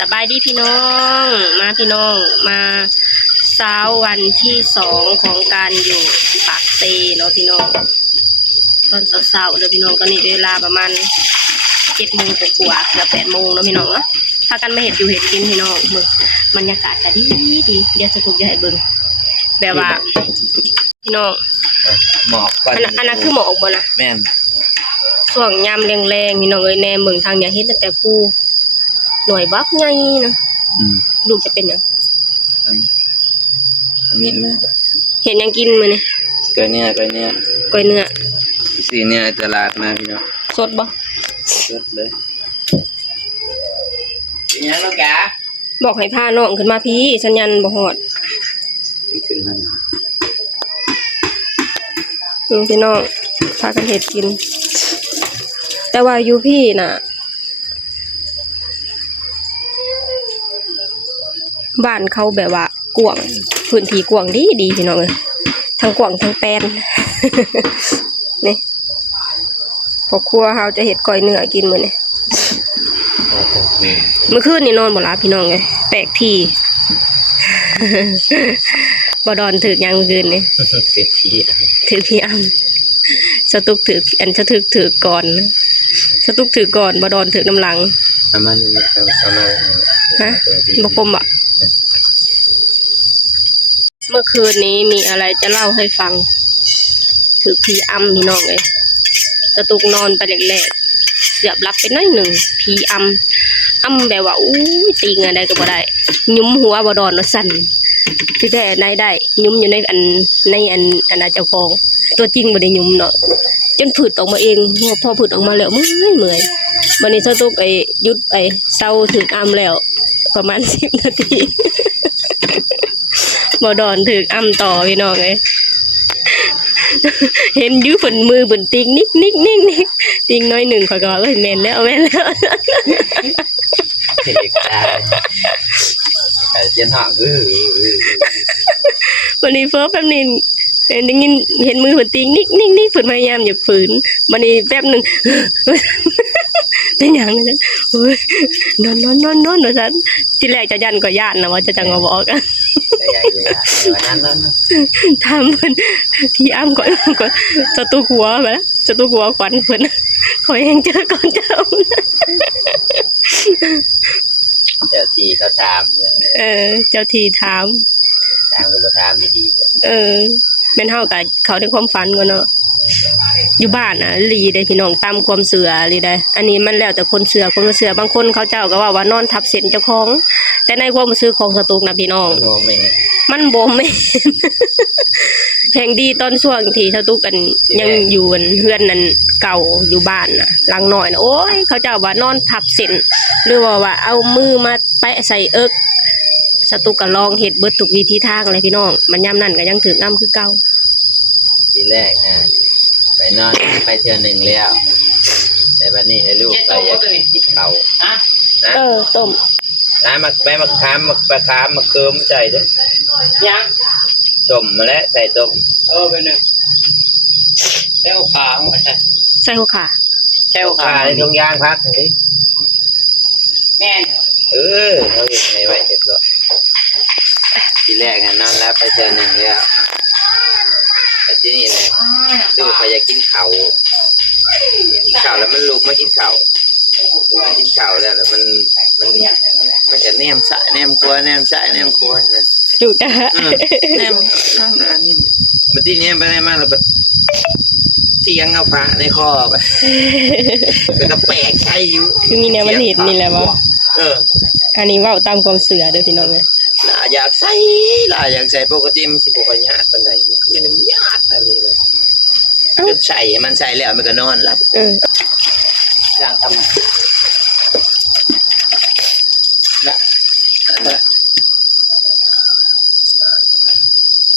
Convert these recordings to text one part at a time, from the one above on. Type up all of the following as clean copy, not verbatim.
สบายดีพี่น้องมาพี่น้องมาเช้าวันที่2ของการอยู่ปากเซเนาะพี่น้องตอนเช้าๆเลยพี่น้องก็นี่เวลาประมาณ7 โมงกว่าเกือบ8 โมงเนาะพี่น้องเนาะพากันมาเห็ดอยู่เห็ดกินพี่น้องเบิ่งบรรยากาศก็ดีดีเดี๋ยวจะถูกจะให้เบิ่งแบบว่าพี่น้องหมอกก่อนอันนั้นคือหมอกบ่นะแม่นช่วงยามแรงๆพี่น้องเอ้ยแน่เมืองทางอย่าเฮ็ดตั้งแต่ผู้หน่วยบักใหญ่นะลูกจะเป็นหยังอันนี้นะเห็นยังกินมื้อนี่ก้อยเนื้อก้อยเนื้อสีเนี่ยตลาดมาพี่น้องสดบ่สดเลยเป็นยังลูกกะบอกให้พาน้องขึ้นมาพี่สัญญาณบ่ฮอดขึ้นมาพี่น้องพากันเฮ็ดกินแต่ว่าอยู่พี่น่ะบ้านเขาแบบว่ากว้างพื้นที่กว้างดีพี่น้องเอ้ยทั้งกว้างทั้งแปลน นี่พอครัวเฮาจะเฮ็ดก้อยเนื้อกินมื้อนี้เมื่อคืนนี่นอนบ่หลับพี่น้องเอ้ยแปลกที่ บ่ดอนถึกยังเมื่อคืนนี่เป็นพี่ถึกพี่อ้ำสตุกถึกอันสะถึกถึกก่อนสตุกถึกก่อนบ่ดอนถึกน้ำหลังเอามาฮะบ่คมอ่ะเมื่อคืนนี้มีอะไรจะเล่าให้ฟังถึกพี่อ้ำพี่น้องเอ้ยสตุกนอนไปแรกๆเสียบรับไปน้อยหนึ่งพี่อ้ำแบบว่าอู้ตีงอะไรก็บ่ได้ยุ้มหัวบ่ดอนว่าสั่นคือแต่ไหนได้ยุ้มอยู่ในอันเจ้าของตัวจริงบ่ได้ยุ้มเนาะจนผืดออกมาเองพอผืดออกมาแล้วเมื่อยวันนี้สตุกหยุดเศร้าถึกอ้ำแล้วประมาณ10 นาทีบ่ดอนถึกอ้ำต่อพี่น้องเอ้ยเห็นยื้อฝนมือฝนติงนิกติงน้อยหนึ่งขอยก็ว่าแม่นแล้วเด็กได้เจียนห่างวันนี้เฟิร์สแป๊บนึงได้ยินเห็นมือฝนติงนิกฝนพยายามอย่าฝืนวันนี้แป๊บนึงเป็นอย่างนั้นโอ้ยนอนว่าซั่นที่แรกจะยันก็ย่านนะว่าจะจังมาบอกกันถามเพิ่นพี่อ้ำก่อนสตูหัวไปแล้วสตูหัวขวัญเพิ่นขอเองเจอก่อนเจ้าเจ้าทีเขาถามเนี่ยเจ้าทีถามก็บ่ถามดีๆแม่นเฮาก็เขาในความฝันก่อนเนาะอยู่บ้านน่ะลีได้พี่น้องตามความเชื่อลีได้อันนี้มันแล้วแต่คนเชื่อบางคนเขาเจ้าก็ว่านอนทับเส้นเจ้าของแต่ในความเชื่อของสตูกนะพี่น้องมันบ่แม่นแห่งดีตอนช่วงที่สตูกกันยังอยู่เฮือนนั้นเก่าอยู่บ้านน่ะหลังน้อยน่ะโอ้ยเขาเจ้าว่านอนทับเส้นหรือว่าเอามือมาแปะใส่เอิกสตูกก็ลองเฮ็ดเบิดทุกวิธีทางเลยพี่น้องมันยามนั้นก็ยังถึกอ้ำคือเก่าทีแรกไปนอนไปเทื่อนึงแล้วแต่บัดนี้ให้ลูกไปอยากกินข้าวต้มมาแม่มาค้ามมาปลาค้ามมาเคิมใส่เด้อยังชมมาแล้วใส่ต้มเป็นหนึ่งใส่หัวขาใส่หัวขาใส่หัวขาในทุ่งยางพักนี่แม่เขาเห็นในไว้เสร็จแล้วทีแรกนอนแล้วไปเทื่อนึงแล้วแต่ที่นี่เลยลูกเขาอยากกินข้าวแล้วมันลูกไม่กินข้าวมันกินข้าวแล้วมันจะแนมสายแนมครัวเลยดูจ้ะแนมนี่มาที่นี้ไปได้มากแล้วเที่ยงเอาพระในคอไปก็แปลกใช่อยู่คือมีแนวมันเห็นนี่แหละวะอันนี้ว่าตามความเสือเด้อพี่น้องเลยอยากใส่ปกติมันสิบกว่าญาติปันใดมันคือมันญาติอะไรเลยมันใส่แล้วมันก็นอนหลับอย่างทำ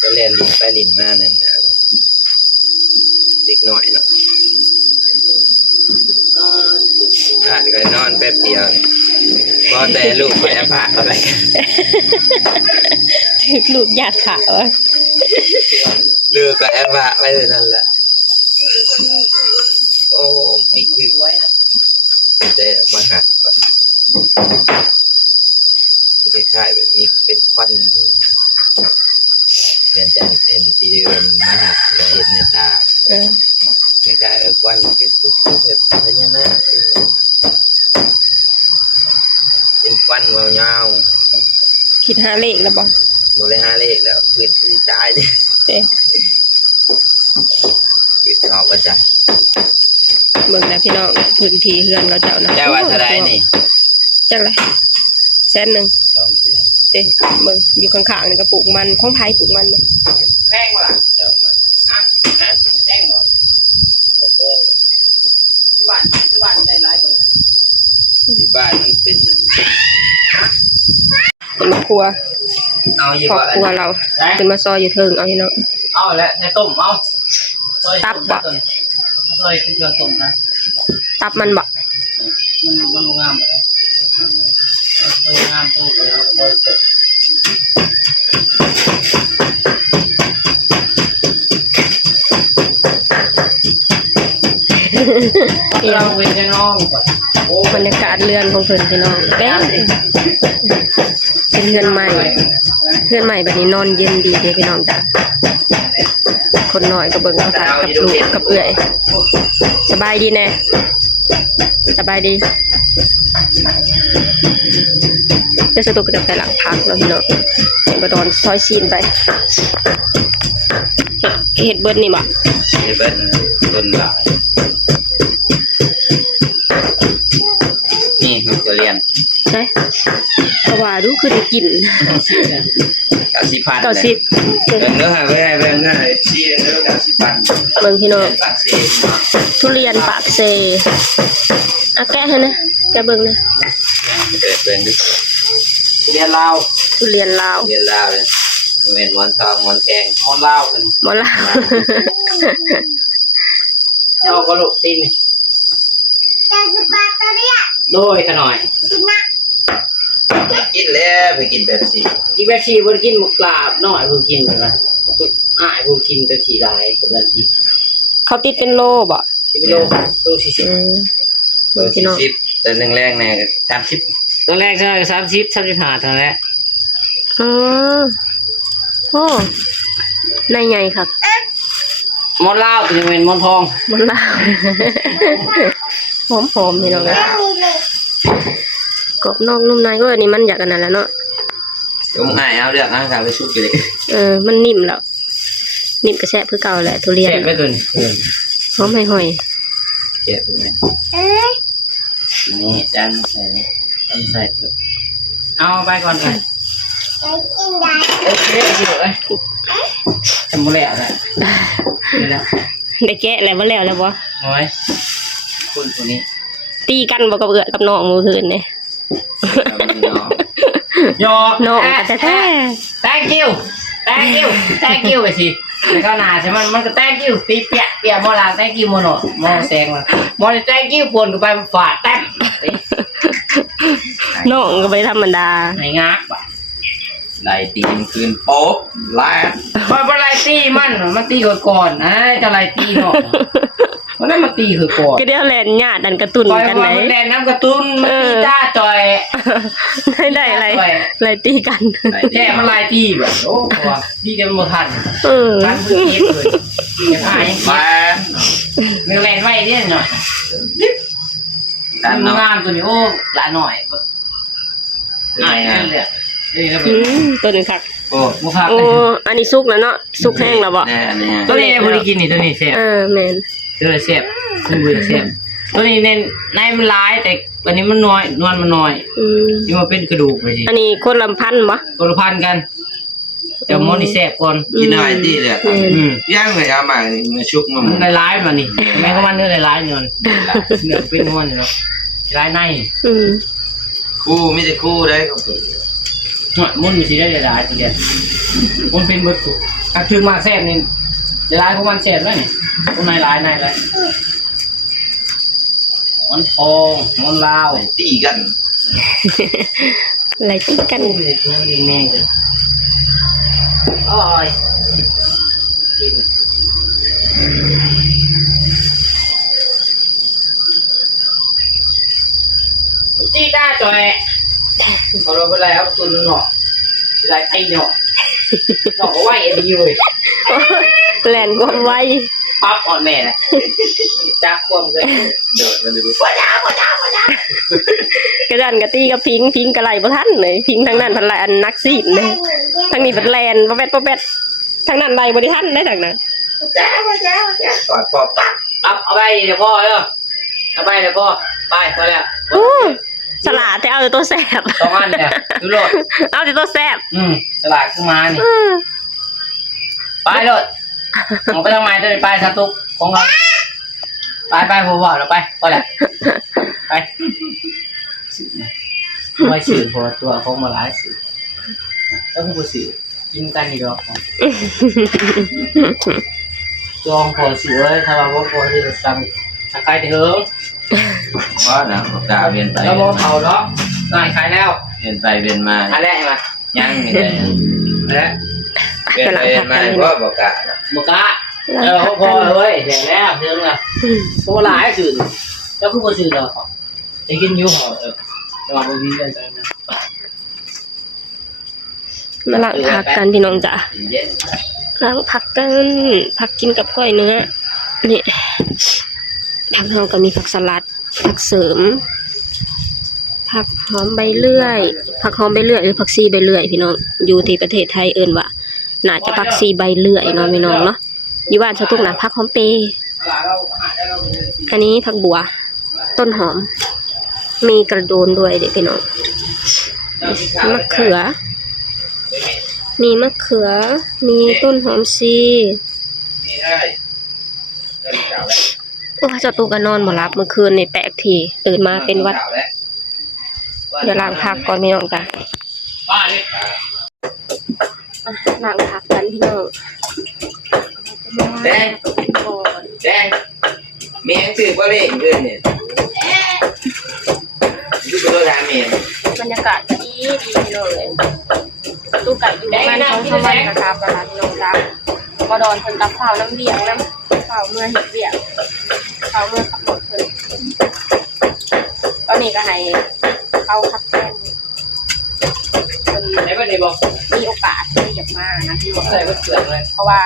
ก็เรียนลินไปลินมานั่นนะเด็กหน่อยเนาะก็นอนแป๊บเดียวพอแต่ลูกไปผ่าอะไรถึกลูกญาติขาวะลูกก็แอบผ่าไปเลยนั่นแหละโอ้นี่คือได้มาหัก คล้ายๆแบบนี้เป็นควันเรียนจันเป็นปีเดือนมหาเราเห็นในตา คล้ายๆแบบควันคือแบบพญานาคคือเป็นควันเงา คิดหาเลขแล้วบ่ ๆโมเลหาเลขแล้วคือที่ตายเนี่ย เด้ คือออกมาจาก เบิ่งนะพี่น้องพื้นที่เฮือนเราเจ้านะ เจ้าว่าเท่าไรนี่ จังไร100,000 2 แสน เด้เบิ่งอยู่ข้างๆนี่ก็ปลูกมันของไผปลูกมันเนี่ย แพงบ่ล่ะ เจ้ามา ฮะ ฮะ แพงบ่ บ่แพง ที่บ้านได้หลายบ่เนี่ย ที่บ้านมันเป็น เป็นมาครัว เอาอยู่ ครอบ ว่า ครัวเราเป็นมาซอยอยู่เทิงเอาพี่น้อง เอาแล้วใส่ต้มเอาซอย ตับบ่ ซอยเป็นเครื่องต้มนะ ตับมันบ่ มันบ่งามบ่ได้ตัวงามตัวแล้วซอยต้มเราเป็นจังน้องก่อนโอ้ บรรยากาศเรือนของเพิ่นพี่น้องแป้งเป็นเรือนใหม่เรือนใหม่แบบนี้นอนเย็นดีเด้พี่น้องจ้ะคนน้อยก็เบิ่งเอาผัดกับลูกกับเอื้อยสบายดีแน่สบายดีเดี๋ยวสตูก็จะไปหลังพักแล้วพี่น้องก็โดนซอยซีนไปเฮ็ดเบิดนี่บ่ ไอ้เบิ้ลต้นหลายนี่มันจะเรียน ใช่เพราะว่าดูคือได้กิน 90,000 เก้าสิบ เนื้อหาไปให้ไปเนื้อหาชี้เนื้อ90,000 เบิ่งพี่น้อง ปากเสียเนาะ ทุเรียนปากเซอ่ะแกะให้นะแกะเบิ่งนะ เปิดเป็นดิ เรียนลาว ทุเรียนลาว เรียนลาวเลยเหมือนหมอนทองหมอนแทง มอนลาวกัน หมอลาว เอากระโหลกตีนนี่โดยขน่อย กินแล้วไปกินแบบสี่ อีแบชีบ่ได้กินหมกปลาบน้อยเพิ่งกินไปว่าอ้ายเพิ่งกินแต่สีลายผมนั่นกิน เขาติดเป็นโลบ่ ที่ไปโลตัว40 เบิ่งพี่น้อง 10แต่แรงๆเนี่ย30 ตัวแรกใช่30 35เท่านั้นแหละ อ๋อโอ้นายใหญ่ครับ มอนลาวตัวนี้เป็นมอนทอง หมอลาว หอมๆพี่น้องนะกรอบนอกนุ่มในก็อันนี้มันอยากกันนั่นแหละเนาะ ผมง่ายเอาเลือกนะครัไปชุบไปเลย มันนิ่มแล้วนิ่มกระแซะเพื่อเก่าแหละทุเรียน แซ่บไม่ตัวนี้ หอมให้หอย เก็บไปเลยนี่ด้านใส่ต้นใส่เลย เอาไปก่อนเลยเอ้ยเอ้ยเอ้ยจำบ่แล้วนะนี่ละ ได้แกะแล้วบ่แล้วบ่ น้อยคุณตัวนี้ ตีกันบ่กับเอื้อกับน้องมื้อคืนนี่ ยอ น้องก็แท้ thank you thank you ไปสิแล้วก็หนาใช่มันก็ thank you ตีเปียเปียมอลา thank you โมโนมอแซงมอ thank you ปนก็ไปฝาดแต้ม ๆน้องก็บ่ได้ธรรมดา ไอ้งักว่ะ ไล่ตีนคืนโป๊บไล่ มันไล่ตีมันตีก่อนจะไล่ตีเนาะมันได้มาตีก่อน ก็เดี๋ยวแล่นญาติอันกระตุ้น ปล่อย กัน ปล่ ไห อน ยมันแดนน้ำกระตุ้นมันตีจ้าจอย ได้อะไรตีกัน แค่มันไล่ตีแบบโอ้โหตีกันหมดทัน ทันเพิ่งเก็บเลยเก็บหาย มา เนื้อแรงไว้เนี่ยหน่อย ด้านนอก งามตัวนี้โอ้หลาหน่อย เป็นไงฮะ เลยนี่ครับ ตัวนึงคัก โอ้ บุคับ โอ้อันนี้สุกแล้วเนาะสุกแห้งแล้วบ่ แน่อันนี้ ตัวนี้บริกินนี่ตัวนี้เสียบ แม่น ตัวนี้เสียบตัวนี้เสียบตัวนี้เน้นในมันร้ายแต่วันนี้มันน้อยนวลมันน้อยที่มันเป็นกระดูกไปสิ อันนี้คนลำพันธุ์บ่ ตัวละพันกันเดี๋ยวมอนี่แสบก่อน กินหน่อยดีเลย อืม ย่างเลยเอามามาชุบมา มันร้ายมานี่แม่ก็มันเนื้อร้ายเนื้อเนื้อเป็นนวลเนาะร้ายใน คู่ไม่ใช่คู่ได้ก็ มุนมีสีได้ร้ายทีเดียวมุนเป็นเบิดกูถ้าถึงมาแสบนี่ร้ายของมันแสบแล้วนี่ตรงในร้ายในร้ายมันทองมันลาว ตีกัน อะไรตีกัน เด็กนั่งแม่งเลยโอ้ยตีตาจ่อย พอเราไปไล่เอาตัวนึงเนาะไล่ไอ้เนาะเนาะไหวดีเลย แลนความไว ปั๊บอ่อนแม่เลยจักความเลย โดดมันเลย ว้าว กระดันกระตี้กระพิงกระไหลบ่ทันเลยพิงทางนั้นพันไหลอันนักซีนเลยทางนี้เป็นแลนบ่แปดทางนั้นไหลบ่ได้ทันได้ทางนั้น จ้าก อดพ่อปั๊บ ปั๊บเอาไปเดี๋ยวพ่อเด้อเอาไปเดี๋ยวพ่อไปพอแล้ว โอ้ฉลาดแต่เอาแต่ตัวแสบ สองอันเนี่ยดูโลด เอาแต่ตัวแสบ ฉลาดขึ้นมานี่ไปโลดออกไปทางไหนจะไปสตุกของเราไปผมบอกเราไปพอแล้วไปไม่สื่อพอตัวของมาหลายสื่อแล้วผู้สื่อกินกันอีกดอกจองพอสื่อเอ้ยถ้าเราพอที่จะสั่งถ้าใครจะเหิง เพราะนะกาเวียนไป แล้วมองเขาเนาะนายขายแล้ว เวียนไปเวียนมา อันแรกมา ยังไม่ได้ แล้ว เวียนไปเวียนมาเพราะบอกกา หมกะพอเลยเดี๋ยวแล้วเรื่องละตัวหลายสื่อแล้วคือผู้สื่อเราจะกินยูห่อเราไปวิ่งกันไปนะ มาล้างผักกันพี่น้องจ้ะ เย็น ล้างผักกันผักกินกับก้อยเนื้อนี่ผักเราก็มีผักสลัดผักเสริมผักหอมใบเลื่อยผักหอมใบเลื่อยหรือผักซีใบเลื่อยพี่น้องอยู่ที่ประเทศไทยเอิ้นว่าน่าจะผักซีใบเลื่อยเนาะพี่น้องเนาะอยู่บ้านชาวตุกนะผักหอมเปรย์อันนี้ผักบัวต้นหอมมีกระโดนด้วยเด็กพี่น้องมะเขือมีมะเขือมีต้นหอมซี นี่ได้เดินเก่าแล้ว พวกเจ้าตุกก็นอนบ่หลับเมื่อคืนในแปลกทีตื่นมาเป็นหวัดเดี๋ยวล้างผักก่อนพี่น้องจ้ะ ป้าเนี่ย ล้างผักกันพี่น้อง แดงแดงเมียงสื่อว่าเล่นเรื่องเนี่ยดูตัวทางเมีย บรรยากาศดีพี่น้องเลยตู้ไก่อยู่บ้านเขาสวรรค์นะครับประหลาดพี่น้องจ้ะบ่ดอนเพิ่นกับข้าวน้ำเบียงน้ำข้าวเมื่อเฮ็ดเบียงข้าวเมื่อขับรถเพิ่นตอนนี้ก็ให้เขาขับแทนเพิ่น ไหนบ้านไหนบอก มีโอกาสที่อยากมานะพี่น้อง ใส่บ้านเกิดเลย เพราะว่า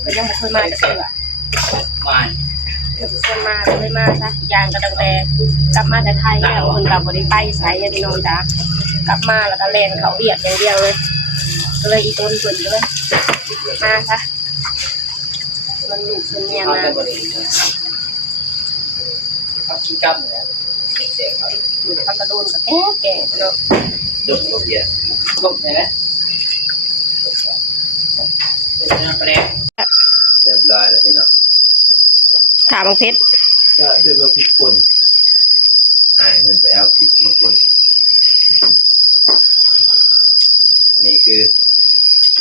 เพิ่นยังบ่เคยมาจักเทื่อ มา เพิ่นชวนมาก็เลยมาซะอีกอย่างก็ตั้งแต่กลับมาจากไทยแล้วเพิ่นก็บ่ได้ไปไสอะพี่น้องจ้ะกลับมาแล้วก็แล่นเขาเวียกอย่างเดียวเลยก็เลยอีต้นเพิ่นเลยมาซะมันลูกเพิ่นเมีย เอา มา แต่บริษัทเขากินกับเนี่ย อยู่พักกระโดนก็แก่ๆเนาะ ดุตัวเดียว ลงไหนไหมเป็นแปลง เรียบร้อยแล้วพี่น้อง ถามบางเพชร ก็เรียกว่าพริกป่นได้เงินไปเอาพริกมาป่นอันนี้คือ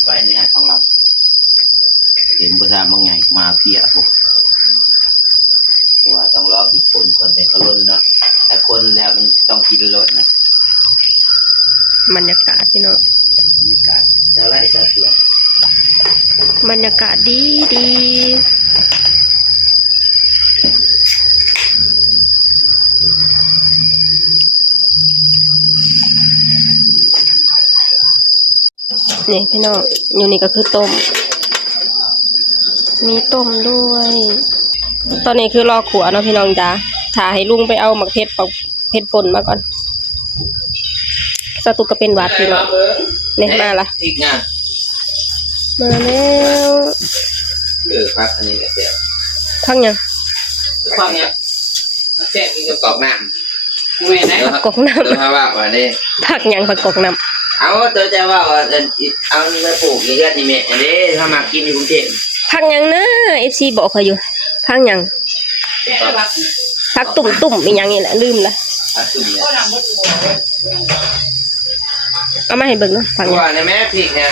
ใบเนื้อของเราเห็นประชาบางไงมาเพียพวกแต่ว่าต้องรอพริกป่นก่อนแต่เขาล้นเนาะแต่คนแล้วมันต้องกินรสนะ บรรยากาศพี่น้อง นี่กาชาวไร่ชาวสวน บรรยากาศดีดีนี่พี่น้องอยู่นี่ก็คือต้มมีต้มด้วย ตอนนี้คือรอขัวเนาะพี่น้องจ้าถ่าให้ลุงไปเอาหมักเพชรป่นมาก่อนสตุกก็เป็นหวัดพี่น้องเนี่ยมาละ พริกงา มาแล้ว ครับอันนี้ก็เสีย พักยัง ฟังเนี่ยแซ่บ นี่ก็กรอบน้ กูเห็นไหม ำ กกน้ ตัวเขาว่าว่านี่ ำพักยังผักกกน้ เอาตัวจะว่าว่าเอานี่ไปปลูกนี่ก็นี่แม่อันนี้ถ้ามากินอยู่กรุงเทพ ำพักยังนะ FC บอกเขาอยู่พักยัง แซ่บมาก พักตุ่มอีหยังนี่แหละลืมละ อาตุ่มเนี่ย ก็นำมดตัวเลย เอามาให้เบิ่งเนาะพัก ตั ยั ว ง ในแม่พริกเนี่ย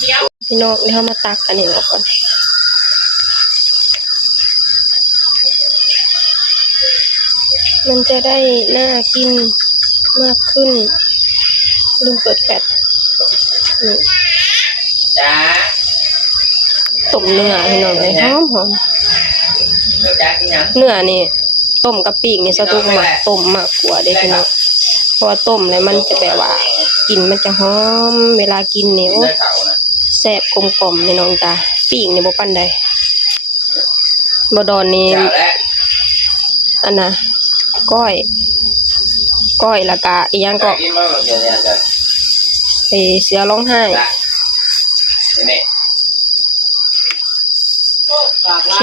เดี๋ยว พี่น้องเดี๋ยวเรามาตักอันนี้ออกก่อนมันจะได้น่ากินมากขึ้นลืมเปิดแฟลชนี่ จ้า ต้มเนื้อพี่น้องเลยหอม จ้ากินยัง เนื้อนี่ต้มกับปีกนี่สะตุกหมักต้มมากกว่าเด้พี่น้อง เพราะว่าต้มแล้วมันจะแบบว่ากลิ่นมันจะหอมเวลากินเนี่ยโอ้ ได้เขานะ แซ่บกลมกล่อมนี่น้องตาปิ้งนี่บ่ปานใดบ่ดอนนี่ เจ้าแล้ว อันน่ะก้อยแล้วก็อีหยังก็ กินมาแบบเดียวเนี่ยจ้ะ เสือร้องไห้ จ้ะนี่ โอเค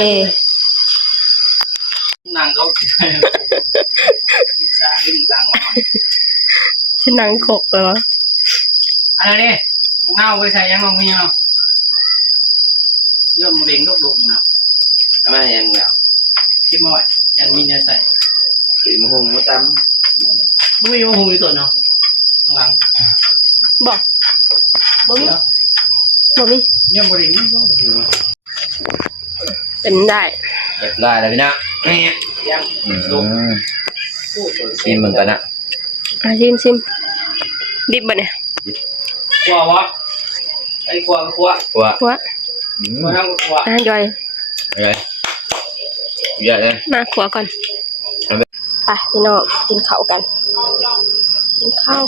นั่งเขาสาดึงตังมา ที่หนังขกเหรอ อะไรนี่มึงเน่าไปใส่ยังลงมีเนาะเยื่อมเบ่งลูกๆนะ ทำไมยังเนาะ คิดมาไว้ยันมีเนื้อใส่ กินมะฮุงมะต ไม่มีว่าหูอยู่ตัวเนาะข้างหลัง บอกบ่มี เนาะ บ่มี เยื่อมเบ่งนี่ก็ เป็นได้ ำเรียบร้อยแล้วพี่น้อง ยัง อืมกินเหมือนกันนะ ชิมดิบบ่เนี่ย กลัววะไอ้กลัวก็กลัว ว่า หัว กลัวนั่งก็กลัว ย่อย อะไรเยอะเลย มาขัวก่อนไปพี่น้องกินข้าวกัน กินข้าว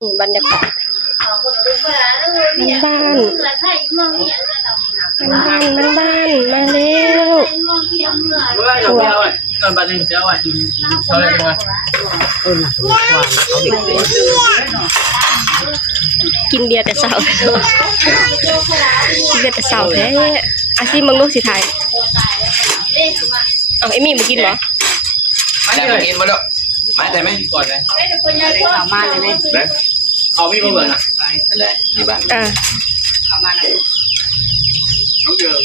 นี่บรรยากาศบ้านมาแล้ว เมื่อเราเอาอ่ะยิ่งก่อนบัดนึงเสียว่ะเขาเลยมา กินเบียร์แต่เช้ากินเบียร์แต่เช้าแท้อาชีพมึงลูกสิไทยเอาเอมี่มากินเหรอ ไม่ ได้ เล มาย กินมาแล้วมาแต่ไหม ก่อนเลย ได้ เขาไม่มาเบิร์นอ่ะ อะไรนี่บ้าง อ่า น้องเยอะ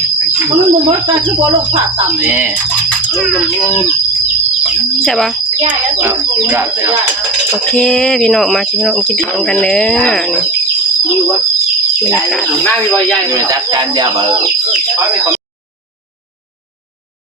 มันบ่หมดการคือบ่ลงผ่าต่ำ นี่ ใช่ปะ ย่าแล้วตัวมันบ่ได้ย่า โอเคพี่น้องมาพี่น้องกินข้าวกันเด้อนี่ ดูว่า บรรยากาศ หน้ามีรอยใหญ่ นี่ เลย จัดการยาบา เขาไม่